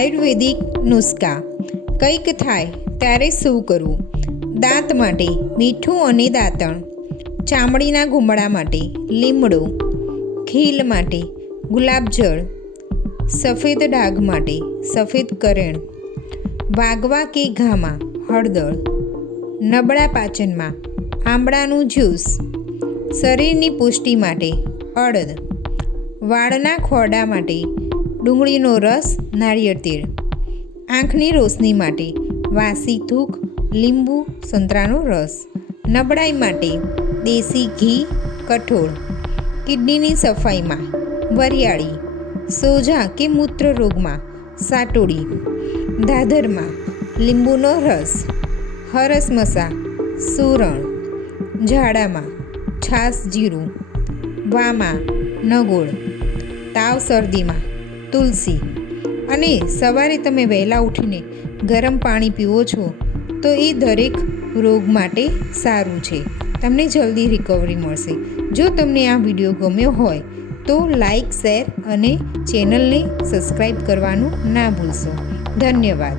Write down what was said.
આયુર્વેદિક નુસ્ખા. કંઈક થાય ત્યારે શું કરવું? દાંત માટે મીઠું અને દાંતણ, ચામડીના ઘૂમડા માટે લીમડો, ખીલ માટે ગુલાબજળ, સફેદ ડાઘ માટે સફેદ કરેણ, વાગવા કે ઘામાં હળદર, નબળા પાચનમાં આંબળાનું જ્યુસ, શરીરની પુષ્ટિ માટે અડદ, વાળના ખોડા માટે ડુંગળીનો રસ, નાળિયેર તેલ, આંખની રોશની માટે વાસી થૂક, લીંબુ, સંતરાનો રસ, નબળાઈ માટે દેશી ઘી, કઠોળ, કિડનીની સફાઈમાં વરિયાળી, સોજા કે મૂત્ર રોગમાં સાટોડી, દાદરમાં લીંબુનો રસ, હરસમસા, સૂરણ, ઝાડામાં છાશ જીરું, વામાં નગોળ, તાવ શરદીમાં તુલસી. અને સવારે તમે વહેલા ઉઠીને ગરમ પાણી પીવો છો તો એ દરેક રોગ માટે સારું છે. તમને જલ્દી રિકવરી મળશે. જો તમને આ વિડીયો ગમ્યો હોય તો લાઈક, શેર અને ચેનલને સબસ્ક્રાઈબ કરવાનું ના ભૂલશો. ધન્યવાદ.